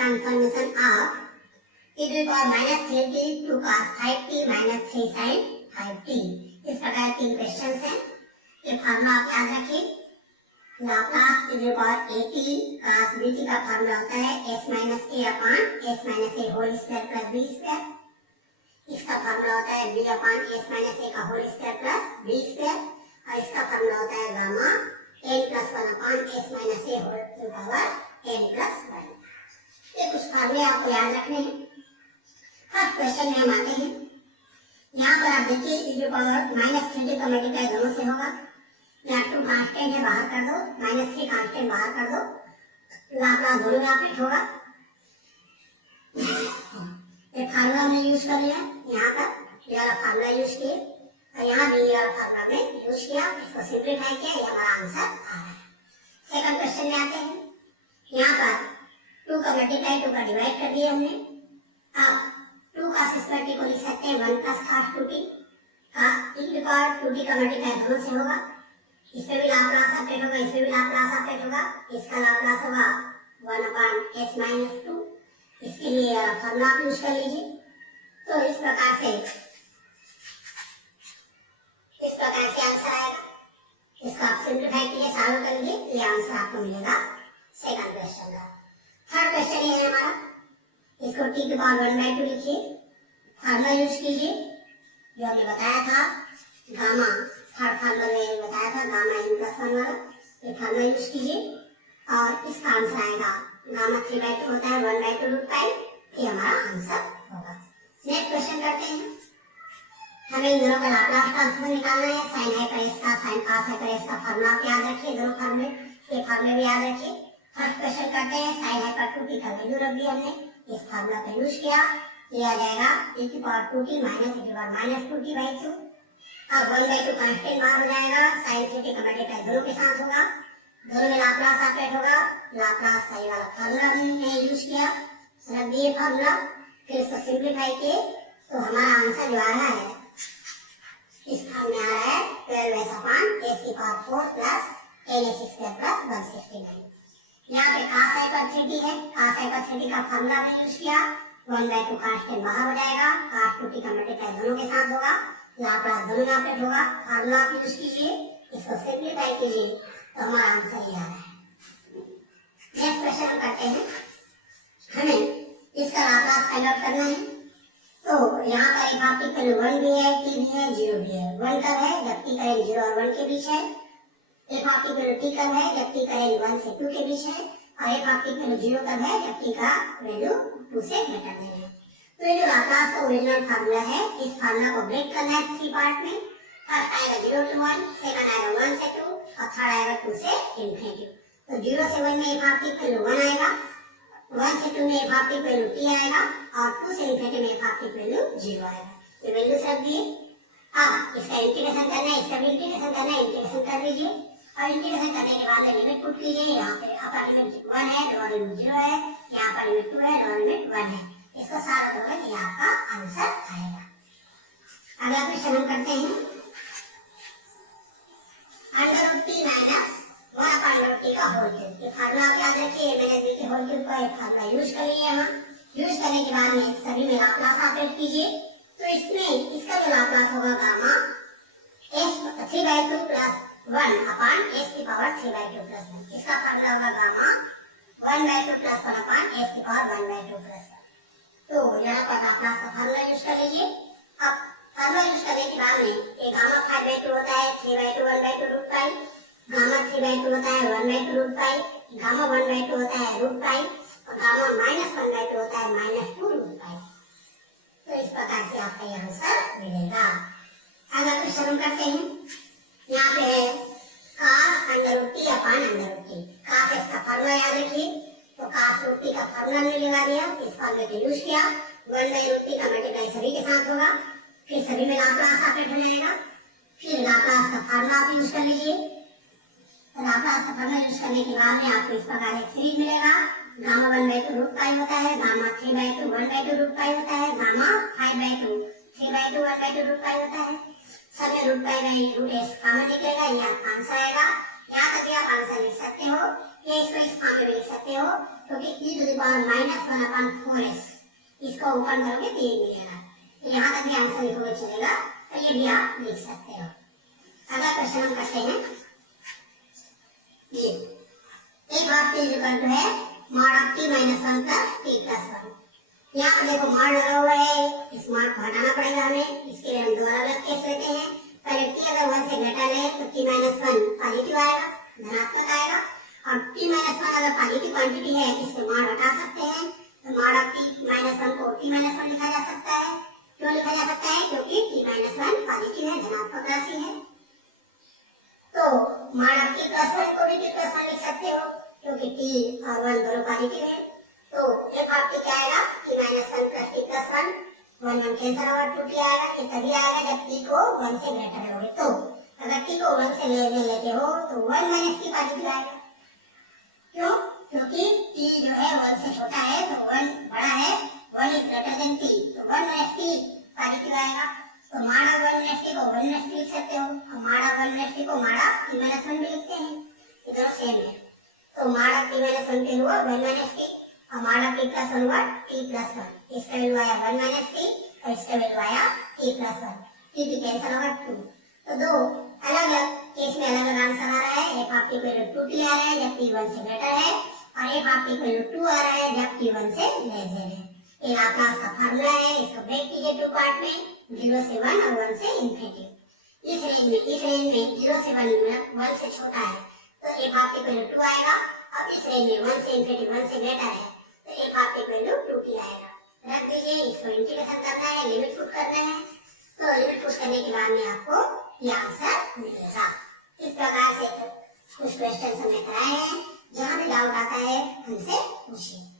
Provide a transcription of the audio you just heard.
Transformation of e to the power minus 3t to cos 5t minus 3 sin 5t। इस प्रकार तीन question हैं। ये फॉर्मूला आप याद रखिए। Laplace e to the power at cos bt का फॉर्मूला होता है s minus a upon s minus a whole square plus b square। इसका फॉर्मूला होता है b upon s minus a का whole square plus b square। और इसका formula होता है gamma n plus 1 upon s minus a whole to the power n plus 1। ये कुछ फॉर्मूले आपको याद रखने हैं। फर्स्ट क्वेश्चन में हम आते हैं। यहाँ पर आप देखिए e to the power minus 3t का मल्टीप्लाई दोनों से होगा। यहाँ 2 कांस्टेंट है, बाहर कर दो, माइनस 3 कांस्टेंट बाहर कर दो, लाप्लास दोनों में ऑपरेट होगा। ये फार्मूला हमने यूज कर लिया। यहाँ पर ये वाला फार्मूला यूज किए और यहाँ भी ये वाला फार्मूला में यूज किया। इसको सिंप्लीफाई किया, ये हमारा आंसर आ रहा है। सेकंड क्वेश्चन में आते हैं। यहाँ पर 2 का मल्टीप्लाई 2 का डिवाइड कर दिया हमने। अब 2 cos स्क्वायर t को लिख सकते हैं 1 plus cos 2t का e to the power 2t का मल्टीप्लाई दोनों से होगा। इसमें भी लाप्लास ऑपरेट होगा, इसमें भी लाप्लास ऑपरेट होगा। इसका लाप्लास होगा 1 upon s minus 2। इसके लिए फॉर्मूला आप यूज कर लीजिए। तो इस प्रकार से आंसर आएगा। इसको आप सिंप्लीफाई कीजिए, सॉल्व कर लीजिए, ये आंसर आपको मिलेगा सेकंड क्वेश्चन का। थर्ड क्वेश्चन ये है हमारा। इसको t की पावर 1/2 लिखिए, फार्मूला यूज कीजिए जो हमने बताया था गामा, थर्ड फार्मूला में बताया था गामा n plus 1 वाला। ये फार्मूला यूज कीजिए और इसका आंसर आएगा गामा 3/2 होता है 1/2 रूट पाई। ये हमारा आंसर होगा। नेक्स्ट क्वेश्चन करते हैं। हमें इन दोनों का लाप्लास ट्रांसफॉर्म निकालना है। साइन हाइपर s का, साइन cos हाइपर s का फार्मूला आप याद रखिए, दोनों फार्मूले, ये फार्मूले भी याद रखिए। फर्स्ट क्वेश्चन करते हैं। साइन हाइपर 2t का वैल्यू रख दिया हमने, इस फार्मूला का यूज किया। ये आ जाएगा e to the power 2t minus e to the power minus 2t/2। अब 1/2 कांस्टेंट बाहर हो जाएगा। sin 3t का मल्टीप्लाई दोनों के साथ होगा, दोनों में लाप्लास ऑपरेट होगा। लाप्लास का ये वाला फार्मूला हमने यूज किया, रख दिए फार्मूला। फिर इसको सिंप्लीफाई किए तो हमारा आंसर जो आ रहा है, इस फॉर्म में आ रहा है 12s upon s की power 4 plus ns square plus 169। यहाँ पे cos हाइपर 3t है, cos हाइपर 3t का फार्मूला हमने यूज किया। 1/2 कांस्टेंट बाहर हो जाएगा, cos 2t का मल्टीप्लाई दोनों के साथ होगा, लाप्लास दोनों में ऑपरेट होगा। फार्मूला आप यूज कीजिए, इसको सिंप्लीफाई कीजिए तो हमारा आंसर ये आ रहा है। नेक्स्ट क्वेश्चन करते हैं। हमें इसका लाप्लास फाइंड आउट करना है। तो यहाँ पर एक पार्टिकल 1 भी है, t भी है, 0 भी है। 1 कब है? जब t का रेंज 0 और 1 के बीच है। एक पार्टिकल t कब है? जब t का रेंज 1 से 2 के बीच है। और एक पार्टिकल 0 कब है? जब t का वैल्यू 2 से ग्रेटर है। तो ये जो लाप्लास का ओरिजिनल फार्मूला है, इस फार्मूला को ब्रेक करना है 3 पार्ट में। फर्स्ट आएगा 0 to 1, सेकंड आएगा 1 से 2 और थर्ड आएगा 2 से इंफिनिटी। तो 0 से 1 में एक पार्टिकल 1 आएगा, 1 से 2 में एक पार्टिकल t आएगा और 2 से इंफिनिटी में एक पार्टिकल 0 आएगा। ये वैल्यू रख दिए। अब इसका इंटीग्रेशन करना है, इसका भी इंटीग्रेशन करना है, इंटीग्रेशन कर लीजिए। और इंटीग्रेशन करने के बाद लिमिट पुट कीजिए। यहाँ पे अपर लिमिट 1 है, लोअर लिमिट 0 है, यहाँ पर लिमिट 2 है, लोअर लिमिट 1 है। इसको सारा होगा, ये आपका आंसर आएगा। अगला क्वेश्चन हम करते हैं। √t minus 1/√t का होल क्यूब। ये फार्मूला आप याद रखिए, मैंने b के होल क्यूब का एक फार्मूला यूज कर लिया है। यूज करने के बाद में सभी में लाप्लास ऑपरेट कीजिए। तो इसमें इसका जो लाप्लास होगा gamma s 3/2 plus 1 upon s की पावर 3/2 plus 1। इसका फार्मूला होगा गामा 1/2 plus 1 upon s की पावर 1/2 plus 1। तो यहाँ पर लाप्लास का फार्मूला यूज कर लीजिए। अब फार्मूला यूज करने के बाद में ये गामा 5/2 होता है 3/2 1/2 रूट पाई, गामा 3/2 होता है 1/2 रूट पाई, गामा 1/2 होता है रूट पाई और गामा -1/2 होता है -2 रूट पाई। तो इस प्रकार से आपका ये आंसर मिलेगा। अगला क्वेश्चन हम करते हैं। यहाँ पे है cos √t upon √t। cos s का फार्मूला याद रखिए। तो cos √t का फार्मूला हमने लगा दिया, इस फार्मूले को यूज किया। 1/√t का मल्टीप्लाई सभी के साथ होगा, फिर सभी में लाप्लास ऑपरेट हो जाएगा। फिर लाप्लास का फार्मूला आप यूज कर लीजिए। तो लाप्लास का फार्मूला यूज करने के बाद में आपको इस प्रकार एक सीरीज मिलेगा। गामा 1/2 रूट पाई होता है, गामा 3/2 1/2 रूट पाई होता है, गामा 5/2 3/2 1/2 रूट पाई होता है। सब में root pi by root s common निकलेगा, ये आपका आंसर आएगा। यहाँ तक भी आप आंसर लिख सकते हो, या इसको इस फॉर्म में भी लिख सकते हो, क्योंकि e to the power -1/4s इसको ओपन करोगे तो ये मिलेगा। तो यहाँ तक भी आंसर लिखोगे चलेगा, तो ये भी आप लिख सकते हो। अगला क्वेश्चन हम करते हैं ये, एक हाफ t इक्वल टू है mod of t minus 1 plus t plus 1। यहाँ पर देखो मॉड लगा हुआ है, इस मॉड को हटाना पड़ेगा हमें, इसके लिए हम दो अलग केस लेते हैं। पहले t अगर 1 से ग्रेटर है तो t माइनस 1 पॉजिटिव आएगा, धनात्मक आएगा, और t माइनस 1 अगर पॉजिटिव क्वांटिटी है तो इसको मॉड हटा सकते हैं, तो मॉड ऑफ t माइनस 1 को t माइनस 1 लिखा जा सकता है। क्यों लिखा जा सकता है? क्योंकि t माइनस 1 पॉजिटिव है, धनात्मक राशि है। तो मॉड ऑफ t प्लस 1 को भी t प्लस 1 लिख सकते हो, क्योंकि t और 1 दोनों पॉजिटिव है। तो f ऑफ t क्या आएगा? t minus 1 plus t plus 1, 1 1 cancel होगा, 2t आएगा। ये तभी आएगा जब t को 1 से ग्रेटर होगे। तो अगर t को 1 से लेते हो तो 1 माइनस t पॉजिटिव आएगा। क्यों? क्योंकि t जो है 1 से छोटा है, तो 1 बड़ा है, 1 इज ग्रेटर देन t, तो 1 माइनस t पॉजिटिव आएगा। तो मॉड ऑफ 1 माइनस t को 1 माइनस t लिख सकते हो, और मॉड ऑफ 1 माइनस t को मॉड ऑफ t माइनस 1 भी लिखते हैं, ये दोनों सेम है। तो मॉड ऑफ t माइनस 1 के हुआ 1 माइनस t, और मॉड ऑफ t प्लस 1 हुआ t प्लस 1। इसका वैल्यू आया 1 माइनस t, और इसका वैल्यू आया t प्लस 1। t भी कैंसिल होगा 2। तो दो अलग अलग केस में अलग अलग आंसर आ रहा है। f ऑफ t को 2t आ रहा है जब t 1 से ग्रेटर है, और f ऑफ t को 2 आ रहा है जब t 1 से लेस है। ये लाप्लास का फार्मूला है, इसको ब्रेक कीजिए टू पार्ट में, 0 से 1 और 1 से इंफिनिटी। इस रेंज में 0 से 1 से छोटा है, तो f ऑफ t को 2 आएगा, और इस रेंज में 1 से इंफिनिटी 1 से ग्रेटर है, तो f ऑफ t को 2t आएगा। रख दीजिए, इसको इंटीग्रेशन करना है, लिमिट पुट करना है, तो लिमिट पुट करने के बाद में आपको ये आंसर मिलेगा। इस प्रकार से कुछ क्वेश्चन हमने कराए हैं, जहाँ भी डाउट आता है हमसे पूछिए।